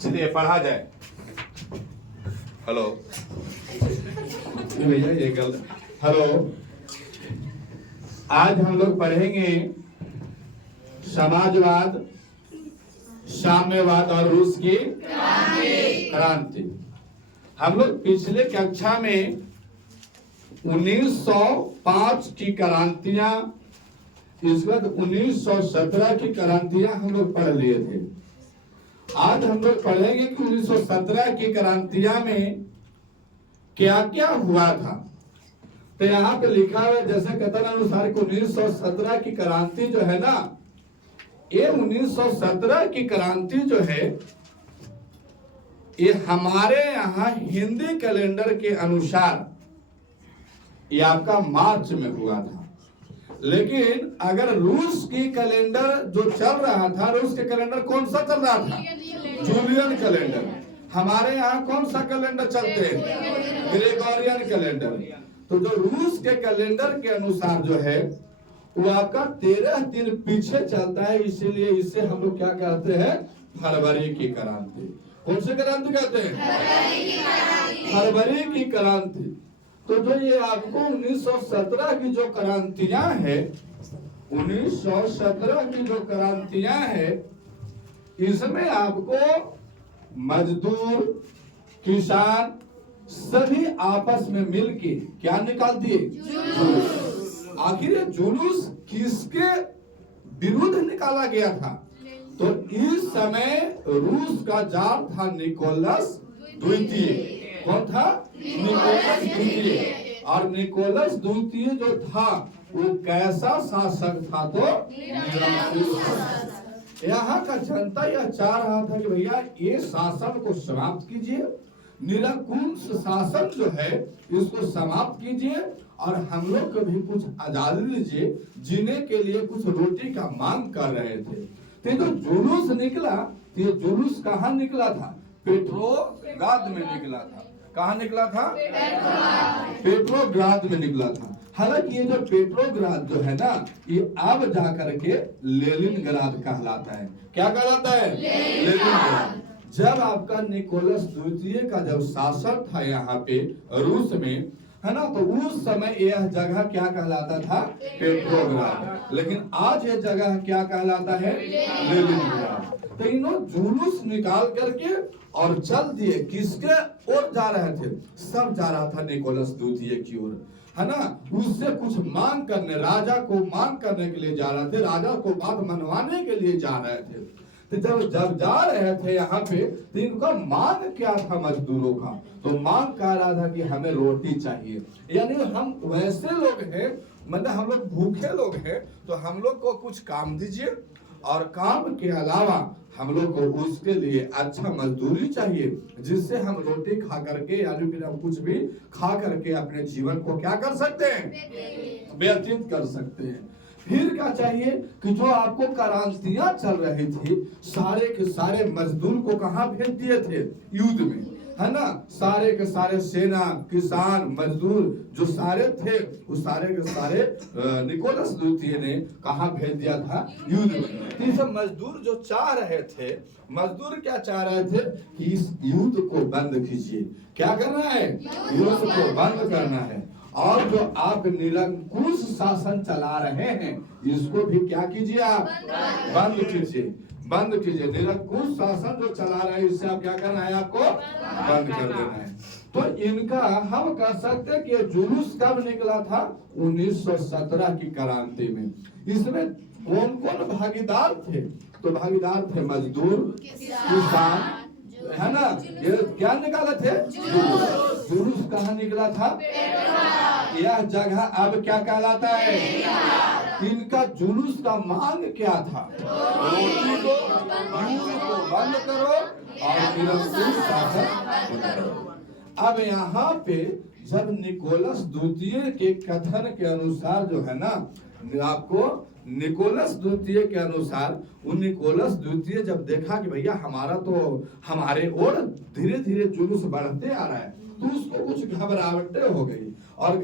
चलिए पढ़ा जाए। हेलो भैया ये गलत। हेलो, आज हम लोग पढ़ेंगे समाजवाद, साम्यवाद और रूस की क्रांति। हम लोग पिछले कक्षा में 1905 की क्रांतियां, इसके बाद 1917 की क्रांतियां हम लोग पढ़ लिए थे। आज हम लोग पढ़ेंगे कि 1917 की क्रांतियां में क्या क्या हुआ था। तो यहाँ पे लिखा हुआ जैसे कथन अनुसार 1917 की क्रांति जो है ना, ये 1917 की क्रांति जो है ये हमारे यहाँ हिंदी कैलेंडर के अनुसार ये आपका मार्च में हुआ था। लेकिन अगर रूस की कैलेंडर जो चल रहा था, रूस के कैलेंडर कौन सा चल रहा था? Julian calendar. हमारे यहाँ कौन सा कैलेंडर चलते हैं? Gregorian calendar. तो जो रूस के कैलेंडर के अनुसार जो है वो आपका 13 दिन पीछे चलता है, इसीलिए इसे हम लोग क्या कहते हैं? फरवरी की क्रांति। कौन सी क्रांति कहते हैं? फरवरी की क्रांति। तो जो ये आपको 1917 की जो क्रांतियां है, 1917 की जो क्रांतियां है, इसमें आपको मजदूर, किसान सभी आपस में मिलके क्या निकाल दिए? जुलूस। आखिर ये जुलूस किसके विरुद्ध निकाला गया था? तो इस समय रूस का जार था निकोलस द्वितीय। कौन था? निकोलस द्वितीय। और निकोलस द्वितीय जो था वो कैसा शासक था? तो यहाँ का जनता यह चाह रहा था कि भैया ये शासन को समाप्त कीजिए, निरंकुश शासन जो है इसको समाप्त कीजिए और हम लोग को भी कुछ आजादी दीजिए, जीने के लिए कुछ रोटी का मांग कर रहे थे। तो जो जुलूस निकला, तो ये जुलूस कहाँ निकला था? पेट्रोग्राद में निकला था। कहाँ निकला था? पेट्रोग्राद में निकला था। हालांकि ये जो पेट्रोग्राद जो है ना, ये अब जाकर के लेनिनग्राद कहलाता है। क्या कहलाता है? लेनिनग्राद। जब आपका निकोलस द्वितीय का जब शासन था यहाँ पे रूस में, है ना, तो उस समय यह जगह क्या कहलाता था? पेट्रोग्राद। लेकिन आज यह जगह क्या कहलाता है? लेनिनग्राद। तो इन्होंने जुलूस निकाल करके और चल दिए। किसके ओर जा रहे थे? सब जा रहा था निकोलस द्वितीय की ओर, है ना। उससे कुछ मांग करने, राजा को मांग करने के लिए जा रहे थे, राजा को बात मनवाने के लिए जा रहे थे। तो जब जा रहे थे यहाँ पे, तो इनका मांग क्या था? मजदूरों का तो मांग कह रहा था कि हमें रोटी चाहिए। यानी हम वैसे लोग हैं, मतलब हम लोग भूखे लोग हैं, तो हम लोग को कुछ काम दीजिए और काम के अलावा हम लोग को उसके लिए अच्छा मजदूरी चाहिए, जिससे हम रोटी खा करके यानी फिर हम कुछ भी खा करके अपने जीवन को क्या कर सकते हैं? व्यतीत कर सकते हैं। फिर क्या चाहिए कि जो आपको क्रांतियां चल रही थी, सारे के सारे मजदूर को कहाँ भेज दिए थे? युद्ध में, है ना। सारे के सारे सेना, किसान, मजदूर जो सारे थे, वो सारे के सारे निकोलस द्वितीय ने कहाँ भेज दिया था? युद्ध में। ये सब मजदूर जो चाह रहे थे, मजदूर क्या चाह रहे थे कि इस युद्ध को बंद कीजिए। क्या करना है? युद्ध को बंद करना है। और जो आप निरंकुश शासन चला रहे हैं, इसको भी क्या कीजिए? आप बंद कीजिए, बंद कीजिए। निरंकुश शासन जो चला रहे हैं, इससे आप क्या करना है? आपको बंद कर देना है। तो इनका हम कह सकते हैं कि जुलूस कब निकला था? 1917 की क्रांति में। इसमें कौन कौन भागीदार थे? तो भागीदार थे मजदूर, किसान, है ना। ये क्या निकाले थे? जुलूस कहाँ निकला था? यह जगह अब क्या कहलाता है? इनका जुलूस का मांग क्या था? रोटी को, युद्ध को बंद करो और निरंकुश शासन करो। अब यहाँ पे जब निकोलस द्वितीय के कथन के अनुसार जो है ना, आपको निकोलस द्वितीय के अनुसार उन निकोलस द्वितीय जब देखा कि भैया हमारा तो हमारे और धीरे धीरे जुलूस बढ़ते आ रहा है, तो उसको कुछ घबराहट हो गई और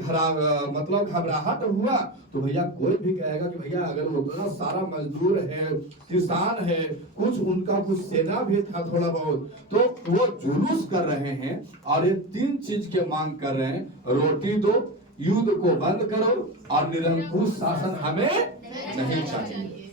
मतलब घबराहट हुआ। तो भैया कोई भी कहेगा कि भैया अगर उतना सारा मजदूर है, किसान है, कुछ उनका कुछ सेना भी था थोड़ा बहुत, तो वो जुलूस कर रहे हैं और ये 3 चीज के मांग कर रहे हैं, रोटी दो, युद्ध को बंद करो और निरंकुश शासन हमें नहीं चाहिए।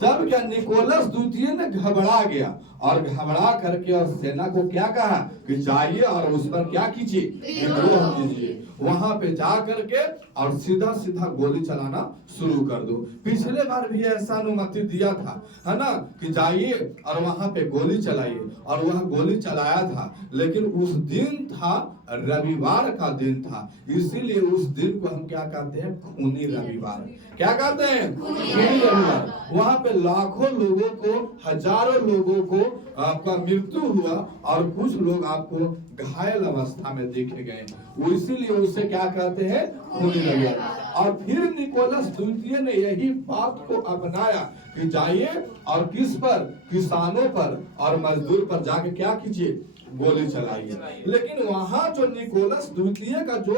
तब क्या निकोलस द्वितीय ने घबरा गया और घबरा करके और सेना को क्या कहा कि जाइए और उस पर क्या कीजिए, विद्रोह कीजिए। वहां पे जा करके और सीधा सीधा गोली चलाना शुरू कर दो। पिछले बार भी ऐसा अनुमति दिया था, है ना, कि जाइए और वहां पे गोली चलाइए, और वह गोली चलाया था। लेकिन उस दिन था रविवार का दिन था, इसीलिए उस दिन को हम क्या कहते हैं, खूनी रविवार। क्या कहते हैं, खूनी रविवार। वहां पे लाखों लोगों को, हजारों लोगों को आपका मृत्यु हुआ और कुछ लोग आपको घायल अवस्था में देखे गए, इसीलिए उसे क्या कहते हैं, खूनी रविवार। और फिर निकोलस द्वितीय ने यही बात को अपनाया कि जाइए और किस पर, किसानों पर और मजदूर पर जाके क्या कीजिए, गोली चलाइए। लेकिन वहां जो निकोलस द्वितीय का जो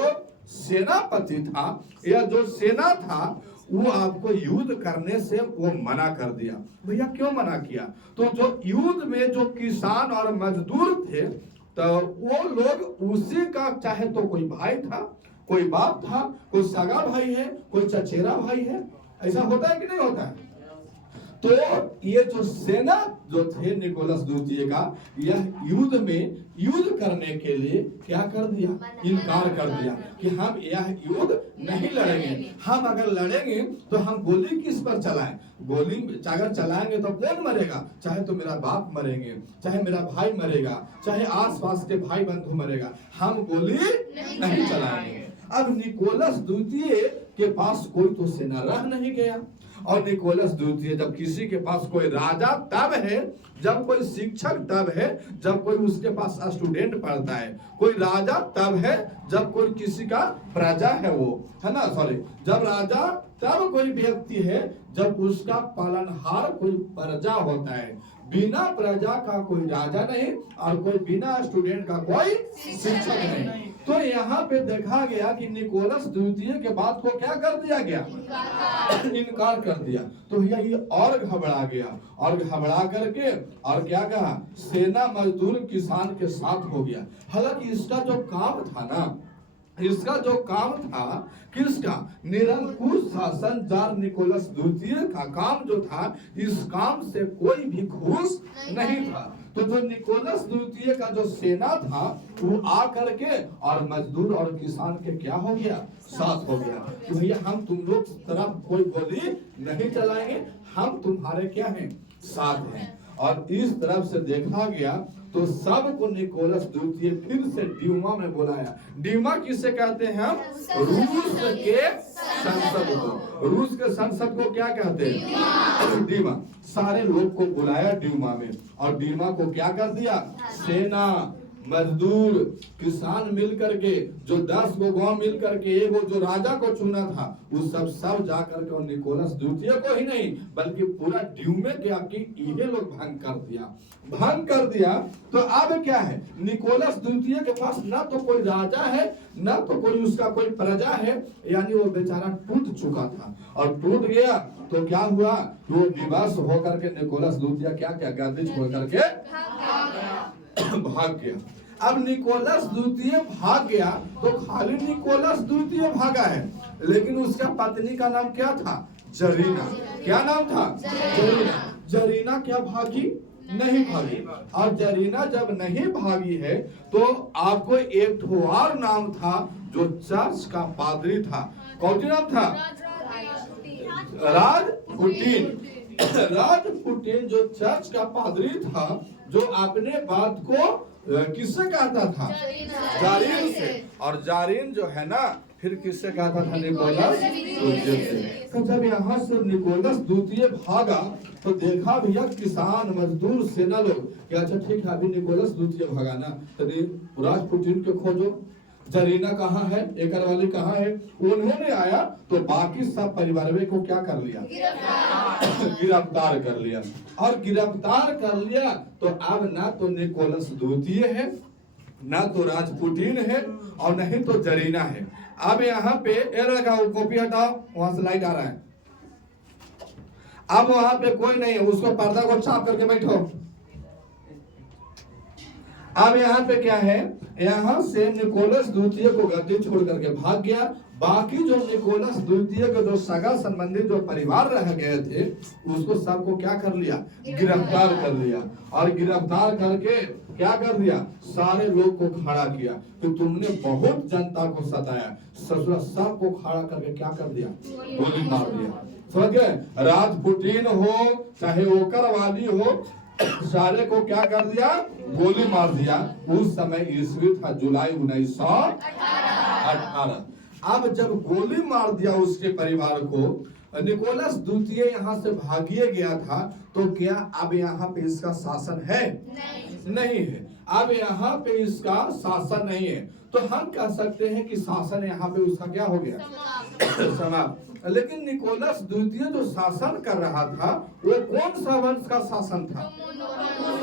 सेनापति था या जो सेना था, वो आपको युद्ध करने से वो मना कर दिया। भैया क्यों मना किया? तो जो युद्ध में जो किसान और मजदूर थे, तो वो लोग उसी का, चाहे तो कोई भाई था, कोई बाप था, कोई सगा भाई है, कोई चचेरा भाई है, ऐसा होता है कि नहीं होता है? तो ये जो सेना जो थे निकोलस द्वितीय का, यह युद्ध में युद्ध करने के लिए क्या कर दिया, इनकार कर दिया कि हम यह युद्ध नहीं लड़ेंगे। हम अगर लड़ेंगे तो हम गोली किस पर चलाएं, गोली अगर चलाएंगे तो कौन मरेगा, चाहे तो मेरा बाप मरेंगे, चाहे मेरा भाई मरेगा, चाहे आसपास के भाई बंधु मरेगा, हम गोली नहीं चलाएंगे। अब निकोलस द्वितीय के पास कोई तो सेना रह नहीं गया, और निकोलस द्वितीय जब किसी के पास कोई राजा तब है, जब कोई शिक्षक तब है, जब कोई उसके पास स्टूडेंट पढ़ता है, कोई राजा तब है जब कोई किसी का प्रजा है, वो है ना, सॉरी, जब राजा तब कोई व्यक्ति है जब उसका पालनहार कोई प्रजा होता है। बिना प्रजा का कोई राजा नहीं और कोई बिना स्टूडेंट का कोई शिक्षक नहीं। तो यहाँ पे देखा गया कि निकोलस द्वितीय के बात को क्या कर दिया गया, इनकार कर दिया। तो ये और घबरा गया और घबरा करके और क्या कहा, सेना मजदूर किसान के साथ हो गया। हालांकि इसका जो काम था ना, इसका जो काम था किसका, निरंकुश शासन जार निकोलस द्वितीय का काम जो था, इस काम से कोई भी खुश नहीं था। तो जो निकोलस द्वितीय का जो सेना था, वो आ करके और मजदूर और किसान के क्या हो गया, साथ हो गया कि भैया हम तुम लोग तरफ कोई गोली नहीं चलाएंगे, हम तुम्हारे क्या हैं, साथ हैं। और इस तरफ से देखा गया तो सबको निकोलस द्वितीय फिर से ड्यूमा में बुलाया। ड्यूमा किसे कहते हैं हम, रूस के संसद को, रूस के संसद को क्या कहते हैं, ड्यूमा। सारे लोग को बुलाया ड्यूमा में, और ड्यूमा को क्या कर दिया, सेना, मजदूर, किसान मिल करके, जो 10 गो गांव मिल करके एगो जो राजा को चुना था, वो सब जा करके, और निकोलस द्वितीय को ही नहीं बल्कि पूरा ड्यूमे के आपकी ये लोग भंग कर दिया। तो अब क्या है, निकोलस द्वितीय के पास ना तो कोई राजा है, ना तो कोई उसका कोई प्रजा है, यानी वो बेचारा टूट चुका था। और टूट गया तो क्या हुआ, वो विवश होकर के निकोलस द्वितीय क्या गर्दिश होकर के भाग गया। अब निकोलस द्वितीय भाग गया तो खाली निकोलस द्वितीय भागा है, लेकिन उसका पत्नी का नाम क्या था, जरीना। क्या नाम था, जरीना। जरीना क्या भागी, नहीं भागी। और जरीना जब नहीं भागी है तो आपको एक और नाम था जो चर्च का पादरी था। कौन नाम था, राजपुटिन। राजपुटिन जो चर्च का पादरी था, जो अपने बात को किससे कहता था, जारीन से। और जारीन जो है ना, फिर किससे कहता था, निकोलस द्वितीय से। तो जब यहाँ से निकोलस द्वितीय भागा तो देखा भैया किसान, मजदूर, सेना लोग कि अच्छा ठीक है, अभी निकोलस द्वितीय भागा ना, तो राजपुटिन के खोजो। जरीना कहाँ है, एकर वाली कहाँ है। उन्होंने आया तो बाकी सब परिवार को क्या कर लिया, गिरफ्तार कर लिया। और गिरफ्तार कर लिया तो अब ना तो निकोलस द्वितीय है, ना तो राजपुटीन है, और नहीं तो जरीना है। अब यहाँ पे लगाओ, कॉपी हटाओ, वहां से लाइट आ रहा है। अब वहां पे कोई नहीं है, उसको पर्दा को चाप करके बैठो। अब यहाँ पे क्या है, यहाँ से निकोलस द्वितीय को गद्दी छोड़ करके भाग गया। बाकी जो निकोलस द्वितीय के जो सगा संबंधी जो परिवार रह गए थे, उसको सबको क्या कर लिया, गिरफ्तार कर लिया। और गिरफ्तार करके क्या कर दिया, सारे लोग को खड़ा किया कि तुमने बहुत जनता को सताया। ससुरा सबको खड़ा करके क्या कर दिया, गोली मार दिया। समझ गए, राजपुटीन हो चाहे ओकरवादी हो, सारे को क्या कर दिया, गोली मार दिया। उस समय ईस्वी था जुलाई 1918। अब जब गोली मार दिया उसके परिवार को, निकोलस द्वितीय यहाँ से भागिए गया था, तो क्या अब यहाँ पे इसका शासन है, नहीं है। अब यहाँ पे इसका शासन नहीं है, तो हम कह सकते हैं कि शासन यहाँ पे उसका क्या हो गया, समाप्त। लेकिन निकोलस द्वितीय जो शासन कर रहा था, वो कौन सा वंश का शासन था,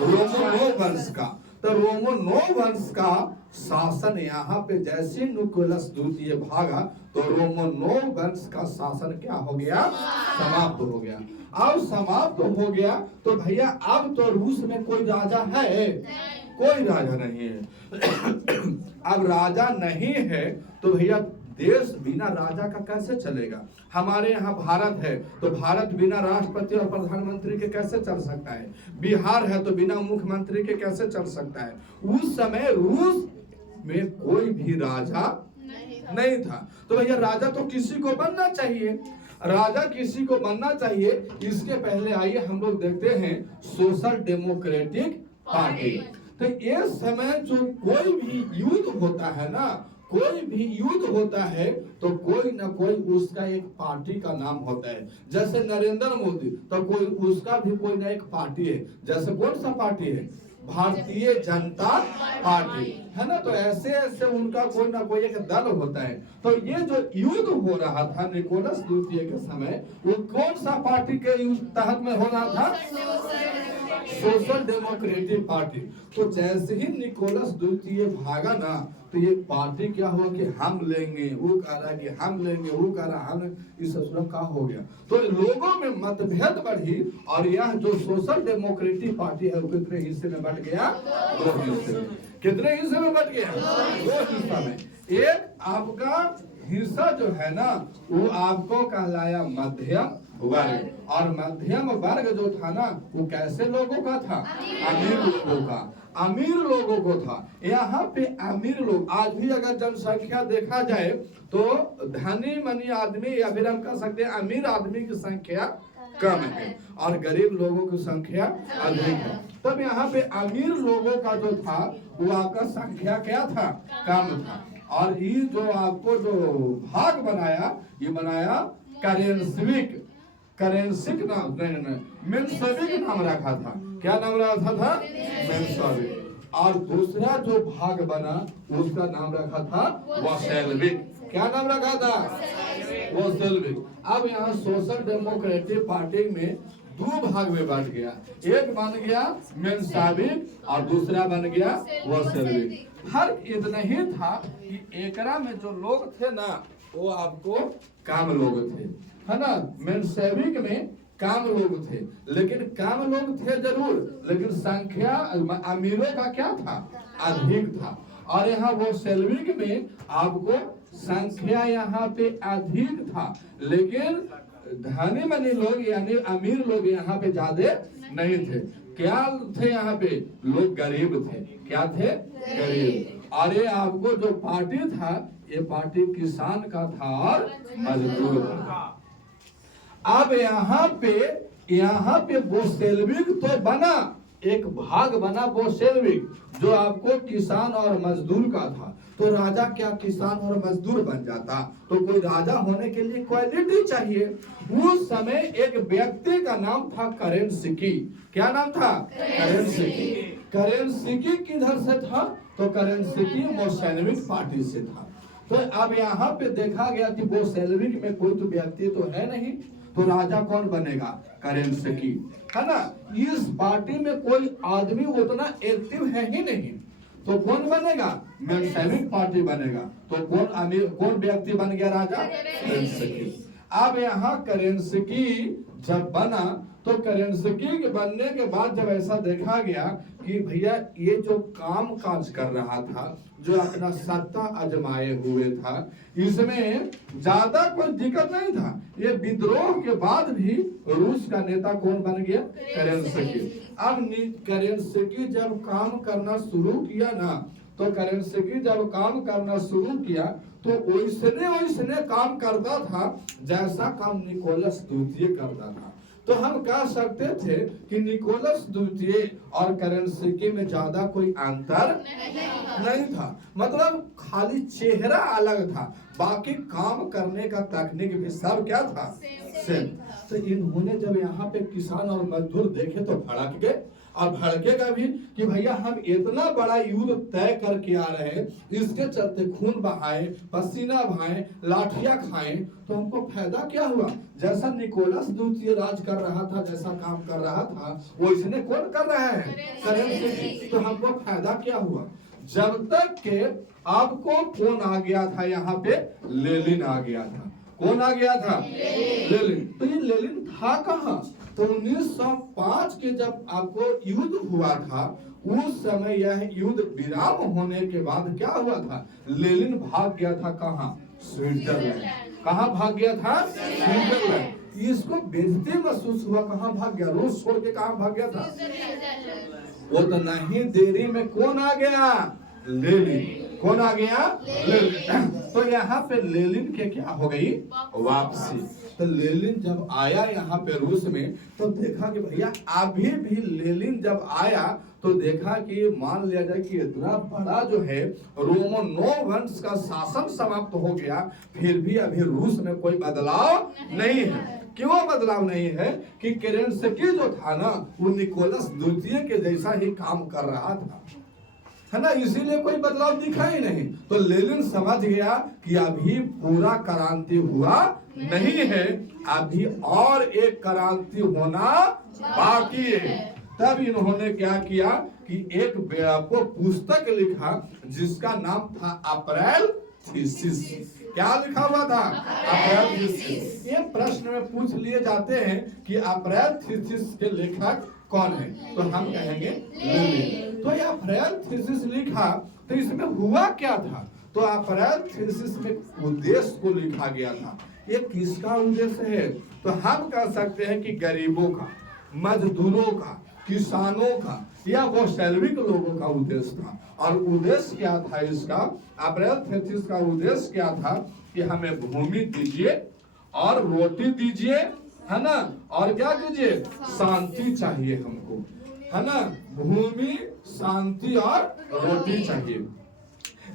रोमनो वंश का। तो रोमनो वंश का शासन यहाँ पे जैसे निकोलस द्वितीय भागा, तो रोमनो वंश का शासन क्या हो गया, समाप्त हो गया। अब समाप्त हो गया तो भैया अब तो रूस में कोई राजा है, कोई राजा नहीं है। अब राजा नहीं है तो भैया देश बिना राजा का कैसे चलेगा। हमारे यहाँ भारत है तो भारत बिना राष्ट्रपति और प्रधानमंत्री के कैसे चल सकता है। बिहार है तो बिना मुख्यमंत्री के कैसे चल सकता है। उस समय रूस में कोई भी राजा नहीं था। तो भैया राजा तो किसी को बनना चाहिए, राजा किसी को बनना चाहिए। इसके पहले आइए हम लोग देखते हैं सोशल डेमोक्रेटिक पार्टी। तो ये समय जो कोई भी युद्ध होता है ना, कोई भी युद्ध होता है तो कोई ना कोई उसका एक पार्टी का नाम होता है। जैसे नरेंद्र मोदी, तो कोई उसका भी कोई ना एक पार्टी है। जैसे कौन सा पार्टी है, भारतीय जनता पार्टी है ना। तो ऐसे ऐसे उनका कोई ना कोई एक दल होता है। तो ये जो युद्ध हो रहा था निकोलस द्वितीय के समय, वो कौन सा पार्टी के तहत में हो रहा था, सोशल डेमोक्रेटिक पार्टी। तो जैसे ही निकोलस द्वितीय भागा ना, तो ये पार्टी क्या हुआ कि हम लेंगे, वो कह रहा है कि हम लेंगे, वो कह रहा हम, इस ससुरा का हो गया। तो लोगों में मतभेद बढ़ी और यह जो सोशल डेमोक्रेटिक पार्टी है वो कितने हिस्से में बट गया, दो हिस्से में। कितने हिस्से में बट गया, दो हिस्सा में। एक आपका हिस्सा जो है ना, वो आपको कहलाया मध्यम वर्ग, और मध्यम वर्ग जो था ना, वो कैसे लोगों का था, अमीर लोगों का, अमीर लोगों को था। यहाँ पे अमीर लोग, आज भी अगर जनसंख्या देखा जाए तो धनी मनी आदमी या फिर हम कह सकते हैं अमीर आदमी की संख्या कम है और गरीब लोगों की संख्या अधिक है। तब यहाँ पे अमीर लोगों का जो था वो आपका संख्या क्या था, कम था। और ये जो आपको जो भाग बनाया, ये बनाया करेंसिक नाम, मेंशेविक नाम रखा था। क्या नाम रखा था, मेंशेविक। और दूसरा जो भाग बना उसका नाम रखा था वोल्शेविक। क्या नाम रखा था, वोल्शेविक। अब यहाँ सोशल डेमोक्रेटिक पार्टी में दो भाग में बांट गया, एक बन गया मेंशेविक और दूसरा बन गया वोल्शेविक। फर्क इतना ही था कि एकरा में जो लोग थे ना, वो आपको काम लोग थे, है ना। मेंशेविक में काम लोग थे, लेकिन काम लोग थे जरूर, लेकिन संख्या अमीरों का क्या था, अधिक था। और यहाँ वो वोल्शेविक में आपको संख्या यहाँ पे अधिक था, लेकिन धनी मनी लोग यानी अमीर लोग यहाँ पे ज्यादा नहीं थे। क्या थे यहाँ पे, लोग गरीब थे। क्या थे, गरीब। और ये आपको जो पार्टी था, ये पार्टी किसान का था और मजदूर था। अब यहाँ पे बोल्शेविक तो बना, एक भाग बना बोल्शेविक जो आपको किसान और मजदूर का था। तो राजा क्या किसान और मजदूर बन जाता, तो कोई राजा होने के लिए क्वालिटी चाहिए। उस समय एक व्यक्ति का नाम था करेंसिकी। क्या नाम था, करेंसिकी। करेंसिकी किधर से था, तो केरेंस्की बोल्शेविक पार्टी से था। तो अब यहाँ पे देखा गया कि बोल्शेविक में कोई तो व्यक्ति तो है नहीं, तो राजा कौन बनेगा? केरेंस्की, है ना। इस पार्टी में कोई आदमी उतना एक्टिव है ही नहीं, तो कौन बनेगा? बोल्शेविक पार्टी बनेगा। तो कौन व्यक्ति बन गया राजा? केरेंस्की। अब यहाँ केरेंस्की जब बना, तो केरेंस्की के बनने के बाद जब ऐसा देखा गया कि भैया ये जो काम काज कर रहा था, जो अपना सत्ता आजमाए हुए था, इसमें ज्यादा कोई दिक्कत नहीं था। ये विद्रोह के बाद भी रूस का नेता कौन बन गया? केरेंस्की। अब केरेंस्की जब काम करना शुरू किया ना, तो केरेंस्की जब काम करना शुरू किया तो वैसने काम करता था जैसा काम निकोलस द्वितीय करता था। तो हम कह सकते थे कि निकोलस द्वितीय और केरेंस्की में ज्यादा कोई अंतर नहीं था। मतलब खाली चेहरा अलग था, बाकी काम करने का तकनीक भी सब क्या था? सेम। तो इन्होंने जब यहाँ पे किसान और मजदूर देखे तो भड़क गए, और भड़केगा भी कि भैया हम इतना बड़ा युद्ध तय करके आ रहे हैं, इसके चलते खून बहाए, पसीना बहाए, लाठियां खाएं, तो हमको फायदा क्या हुआ? जैसा निकोलस द्वितीय राज कर रहा था, जैसा काम कर रहा था, वो इसने कौन कर रहा है? केरेंस्की। तो हमको फायदा क्या हुआ? जब तक के आपको कौन आ गया था यहाँ पे? लेनिन आ गया था। कौन आ गया था? लेनिन। तो ये लेनिन था कहाँ? तो 1905 के जब आपको युद्ध हुआ था, उस समय यह युद्ध विराम होने के बाद क्या हुआ था? लेनिन भाग गया था कहाँ? स्विट्जरलैंड। कहाँ भाग गया था? स्विट्जरलैंड। इसको बेइज्जती महसूस हुआ, कहाँ भाग गया? रूस छोड़ के कहाँ भाग गया था? वो तो नहीं देरी में कौन आ गया? लेनिन। कौन आ गया? लेनिन। तो यहाँ पे लेनिन के क्या हो गई? वापसी। तो लेनिन जब आया यहाँ पे रूस में, तो देखा कि भैया अभी भी लेनिन जब आया तो देखा कि मान लिया जाए कि इतना बड़ा जो है रोमनोव वंश का शासन समाप्त हो गया, फिर भी अभी रूस में कोई बदलाव नहीं है। क्यों बदलाव नहीं है? कि केरेंस्की जो था ना, वो निकोलस द्वितीय के जैसा ही काम कर रहा था, है ना, इसीलिए कोई बदलाव दिखा ही नहीं। तो लेनिन समझ गया कि अभी पूरा क्रांति हुआ नहीं है, अभी और एक क्रांति होना बाकी है। तब इन्होंने क्या किया कि एक को पुस्तक लिखा जिसका नाम था अप्रैल थीसिस। क्या लिखा हुआ था? April thesis. ये प्रश्न में पूछ लिए जाते हैं कि अप्रैल थीसिस के लेखक कौन है, तो हम कहेंगे लेनिन। तो ये अप्रैल थीसिस लिखा, तो इसमें हुआ क्या था? तो अप्रैल थीसिस में उद्देश्य को लिखा गया था। ये किसका उद्देश्य है? तो हम कह सकते हैं कि गरीबों का, मजदूरों का, किसानों का या बोल्शेविक लोगों का उद्देश्य था। और उद्देश्य क्या था इसका? अप्रैल थीसिस का उद्देश्य क्या था? कि हमें भूमि दीजिए और रोटी दीजिए, है ना, और क्या दीजिए? शांति चाहिए हमको, है ना, भूमि, शांति और रोटी चाहिए।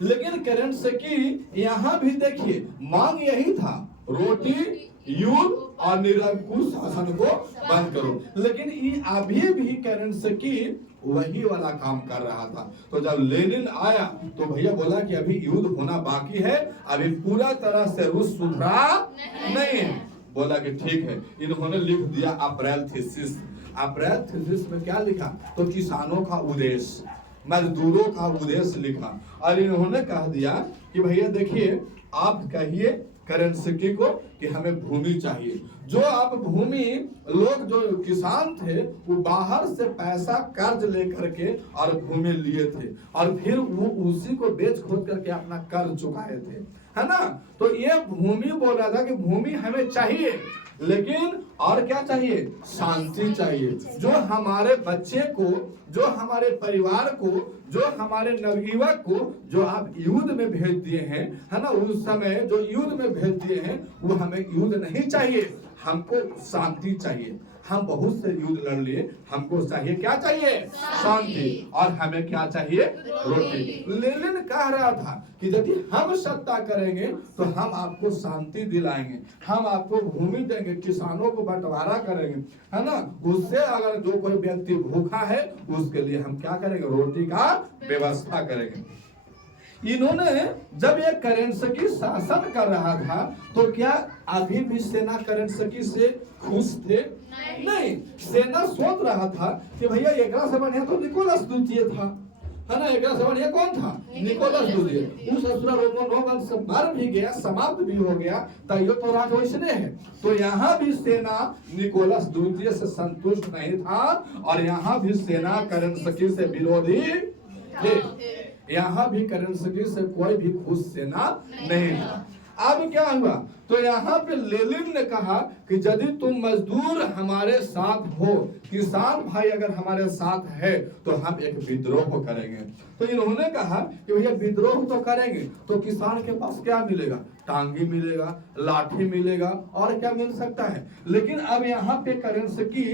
लेकिन केरेंस्की यहाँ भी देखिए मांग यही था, रोटी, युद्ध और निरंकुश शासन को बंद करो। लेकिन अभी भी केरेंस्की वही वाला काम कर रहा था। तो जब लेनिन आया तो भैया बोला कि अभी युद्ध होना बाकी है, अभी पूरा तरह से रूस सुधरा नहीं है। बोला कि ठीक है। इन्होंने लिख दिया अप्रैल थीसिस। अप्रैल थीसिस में क्या लिखा? तो किसानों का उद्देश्य, मजदूरों का उद्देश्य लिखा, और इन्होंने कह दिया कि भैया देखिए, आप कहिए केरेंस्की को कि हमें भूमि चाहिए। जो आप भूमि, लोग जो किसान थे वो बाहर से पैसा कर्ज लेकर के और भूमि लिए थे, और फिर वो उसी को बेच खोद करके अपना कर्ज चुकाए थे, है ना। तो ये भूमि बोल रहा था कि भूमि हमें चाहिए, लेकिन और क्या चाहिए? शांति चाहिए। जो हमारे बच्चे को, जो हमारे परिवार को, जो हमारे नवयुवक को जो आप युद्ध में भेज दिए हैं, है ना, उस समय जो युद्ध में भेज दिए हैं, वो हमें युद्ध नहीं चाहिए। हमको शांति चाहिए, हम बहुत से युद्ध लड़ लिए, हमको चाहिए क्या चाहिए? शांति। और हमें क्या चाहिए? रोटी। लेनिन कह रहा था कि यदि हम सत्ता करेंगे तो हम आपको शांति दिलाएंगे, हम आपको भूमि देंगे, किसानों को बंटवारा करेंगे, है ना। उससे अगर जो कोई व्यक्ति भूखा है उसके लिए हम क्या करेंगे? रोटी का व्यवस्था करेंगे। इन्होंने जब ये केरेंसकी शासन कर रहा था तो क्या अभी भी सेना केरेंसकी से खुश थे? नहीं। सेना सोच रहा था कि भैया एक से बढ़िया तो निकोलस द्वितीय था, है ना। एक से बढ़िया कौन था? निकोलस द्वितीय। उस असुरा रोमन वंश मर भी गया, समाप्त भी हो गया, तैयो तो राज वैसने है। तो यहाँ भी सेना निकोलस द्वितीय से संतुष्ट नहीं था और यहाँ भी सेना केरेंसकी से विरोधी थे। यहाँ भी केरेंसकी से कोई भी खुश सेना नहीं था। अब क्या हुआ? तो यहाँ पे लेनिन ने कहा कि यदि तुम मजदूर हमारे साथ हो, किसान भाई अगर हमारे साथ है तो हम एक विद्रोह करेंगे। तो इन्होंने कहा कि भैया विद्रोह तो करेंगे तो किसान के पास क्या मिलेगा? टांगी मिलेगा, लाठी मिलेगा, और क्या मिल सकता है। लेकिन अब यहाँ पे केरेंसकी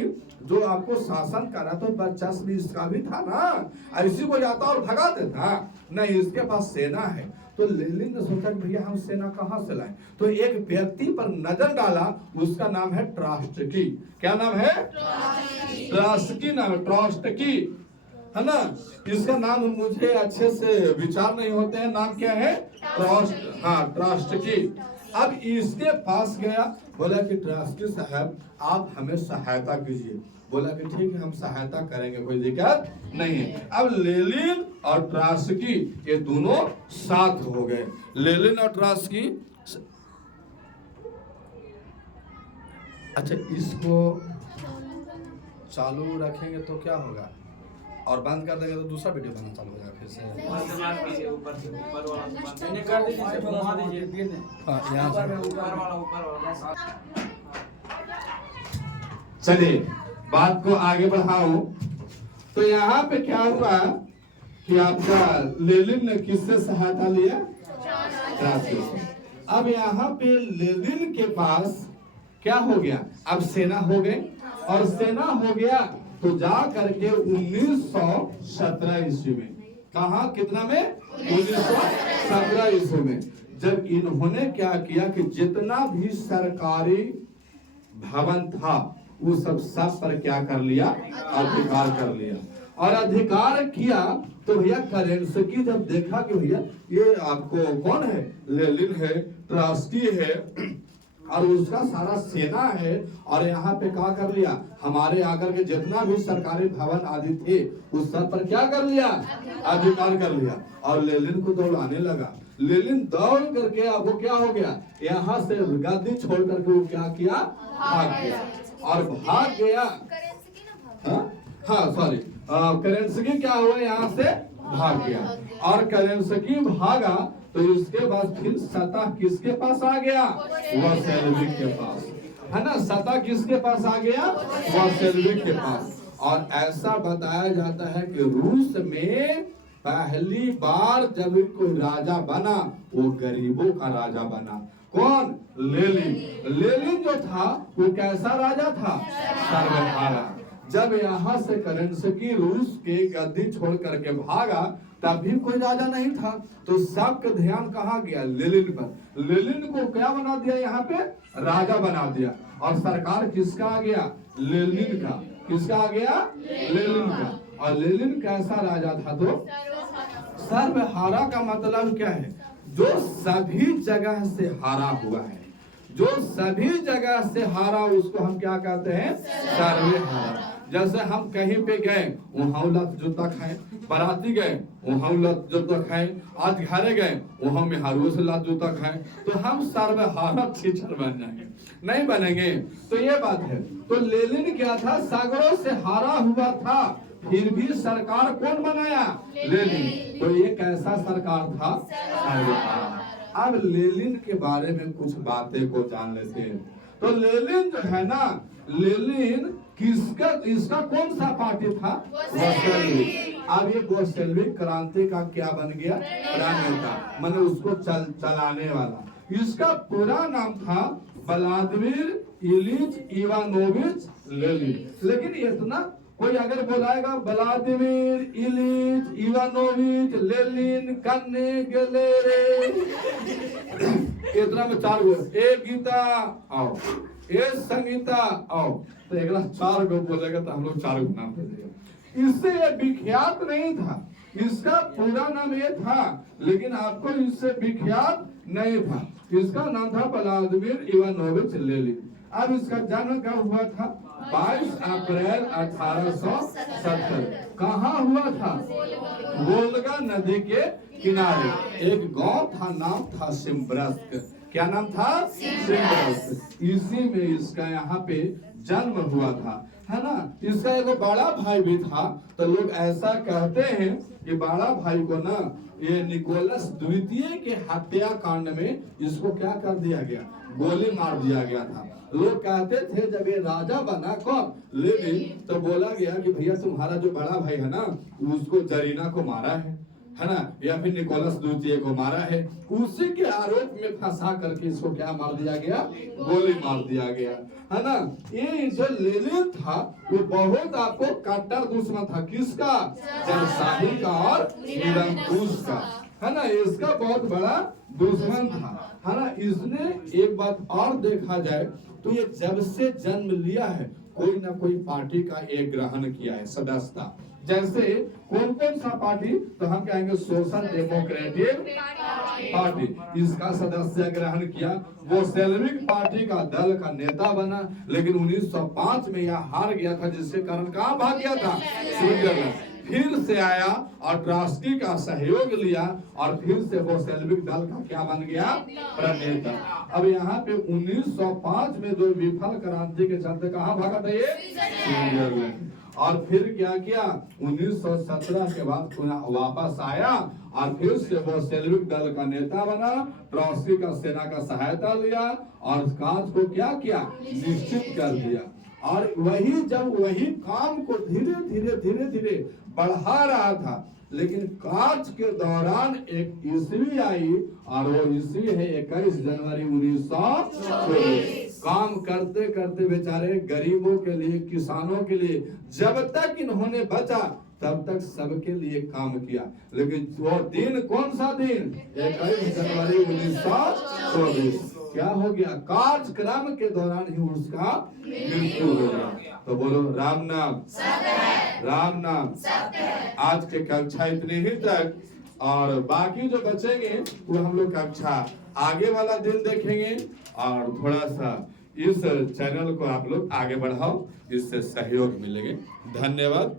जो आपको शासन कर रहा तो वर्चस्व इसका भी था ना, ऐसी कोई आता और भगा देता नहीं, इसके पास सेना है। तो लेनिन ने सोचा कि भैया हम सेना कहां से लाएं? तो एक व्यक्ति पर नजर डाला, उसका नाम है ट्रास्टकी। क्या नाम है? ट्रास्टकी नाम है, ट्रास्टकी, है ना। इसका नाम मुझे अच्छे से विचार नहीं होते हैं, नाम क्या है? ट्रास्टकी। अब इसके पास गया, बोला कि ट्रास्टकी साहब आप हमें सहायता कीजिए। बोला कि ठीक है हम सहायता करेंगे, कोई दिक्कत नहीं है। अब लेनिन और ट्रास्टकी ये दोनों साथ हो गए। लेनिन और ट्रास्टकी, अच्छा इसको चालू रखेंगे तो क्या होगा, और बंद कर देंगे तो दूसरा वीडियो बनना चालू हो जाएगा फिर से। चलिए बात को आगे बढ़ाओ। तो यहाँ पे क्या हुआ कि आपका लेनिन ने किससे सहायता लिया? अब यहाँ पे लेनिन के पास क्या हो गया? अब सेना हो गई, और सेना हो गया तो जा करके 1917 ईस्वी में, कहा कितना में? 1917 ईस्वी में, जब इन्होंने क्या किया कि जितना भी सरकारी भवन था वो सब पर क्या कर लिया? अधिकार कर लिया। और अधिकार किया तो भैया केरेंसकी जब देखा कि भैया ये आपको कौन है? लेनिन है, ट्रास्टकी है, और उसका सारा सेना है, और यहाँ पे क्या कर लिया? हमारे आकर के जितना भी सरकारी भवन आदि थे उस सब पर क्या कर लिया? अधिकार कर लिया। और लेनिन को दौड़ाने लगा। लेनिन दौड़ करके अब वो क्या हो गया? यहाँ से गद्दी छोड़ करके वो क्या किया? भाग गया। और भाग गया, सॉरी, केरेंसकी क्या हुआ? यहाँ से भाग गया। और केरेंसकी भागा तो इसके बाद फिर सत्ता किसके पास आ गया? वासेल्विक के पास, है ना। सत्ता किसके पास आ गया? वासेल्विक के पास। और ऐसा बताया जाता है कि रूस में पहली बार जब कोई राजा बना वो गरीबों का राजा बना। कौन? लेनिन। लेनिन जो था वो कैसा राजा था? सर्वहारा। जब यहाँ से केरेंसकी रूस के गद्दी छोड़ करके भागा तब भी कोई राजा नहीं था, तो सबका ध्यान कहाँ गया? लेनिन पर। लेनिन को क्या बना दिया? यहाँ पे राजा बना दिया। और सरकार किसका आ गया? लेनिन का। किसका आ गया? लेनिन का। और लेनिन कैसा राजा था? तो सर्वहारा का मतलब क्या है? जो सभी जगह से हारा हुआ है, जो सभी जगह से हारा उसको हम क्या कहते हैं? सर्वहारा। जैसे हम कहीं पे गए वहां लत जूता खाए, बाराती गए वहां लत जूता खाए, आज घरे गए वहां में हारुओं से लत जूता खाए, तो हम सर्वहारा टीचर बन जाएंगे? नहीं बनेंगे। तो ये बात है। तो लेनिन क्या था? सागरों से हारा हुआ था, फिर भी सरकार कौन बनाया? लेनिन। तो ये कैसा सरकार था? सर्वहारा। अब लेनिन के बारे में कुछ बातें को जान लेते हैं। तो लेनिन जो है ना, लेनिन किसका, इसका कौन सा पार्टी था? बोल्शेविक। अब ये बोल्शेविक क्रांति का क्या बन गया? प्रणेता, माने उसको चलाने वाला। इसका पूरा नाम था व्लादिमीर इलीच इवानोविच लेनिन। लेकिन इतना कोई अगर बोलाएगा व्लादिमीर इलीच इवानोविच लेनिन करने के लिए इतना में 4 गो, एक गीता आओ, एक संगीता आओ, तो एक 4 गो बोलेगा तो हम लोग 4 गो नाम दे देगा। इससे ये विख्यात नहीं था, इसका पूरा नाम ये था, लेकिन आपको इससे विख्यात नहीं था। इसका नाम था व्लादिमीर इवानोविच लेनिन। अब इसका जन्म कब हुआ था? 22 अप्रैल 1870। कहाँ हुआ था? वोल्गा नदी के किनारे एक गांव था, नाम था सिम्ब्रस्क। क्या नाम था? सिम्ब्रस्क। इसी में इसका यहाँ पे जन्म हुआ था, है ना। इसका एक बड़ा भाई भी था, तो लोग ऐसा कहते हैं कि बड़ा भाई को ना ये निकोलस द्वितीय के हत्याकांड में इसको क्या कर दिया गया? गोली मार दिया गया था। लोग कहते थे जब ये राजा बना कौन? लेनिन, तो बोला गया कि भैया तुम्हारा जो बड़ा भाई है ना, उसको जरीना को मारा है ना, या फिर निकोलस द्वितीय को मारा है। उसी के आरोप में फंसा करके इसको क्या मार दिया गया? गोली मार दिया गया, है ना। ये जो लेनिन था वो बहुत आपको कट्टर दुश्मन था। किसका? जनशाही का और निरंकुश का, है ना। इसका बहुत बड़ा दुश्मन था, है ना। इसने एक बात और देखा जाए तो ये जब से जन्म लिया है कोई ना कोई पार्टी का एक ग्रहण किया है सदस्यता। जैसे कौन कौन सा पार्टी? तो हम कहेंगे सोशल डेमोक्रेटिक पार्टी, इसका सदस्य ग्रहण किया। वो सेल्विक पार्टी का दल का नेता बना, लेकिन 1905 में यह हार गया था, जिसके कारण कहाँ भाग गया था? स्विट्जरलैंड। फिर से आया और ट्रॉट्स्की का सहयोग लिया और फिर से वो सेल्विक दल का क्या बन गया? प्रणेता। अब यहाँ पे 1905 में जो विफल क्रांति के चलते कहाँ भागा था ये? स्विट्जरलैंड। और फिर क्या किया? 1917 के बाद पुनः वापस आया और फिर से वो सेल्विक दल का नेता बना, ट्रॉट्स्की का सेना का सहायता लिया और काज को क्या किया? निश्चित कर दिया। और वही जब वही काम को धीरे धीरे धीरे धीरे बढ़ा रहा था, लेकिन काज के दौरान एक ईस्वी आई और वो ईस्वी है 21 जनवरी 1924। काम करते करते बेचारे गरीबों के लिए, किसानों के लिए जब तक इन्होंने बचा तब तक सबके लिए काम किया। लेकिन वो दिन कौन सा दिन? 21 जनवरी 1924। क्या हो गया? कार्यक्रम के दौरान ही उसका मृत्यु हो गया। तो बोलो राम नाम सत्य है, राम नाम सत्य है। आज के कक्षा इतने ही तक, और बाकी जो बचेंगे वो हम लोग कक्षा आगे वाला दिन देखेंगे। और थोड़ा सा इस चैनल को आप लोग आगे बढ़ाओ, इससे सहयोग मिलेंगे। धन्यवाद।